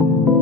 you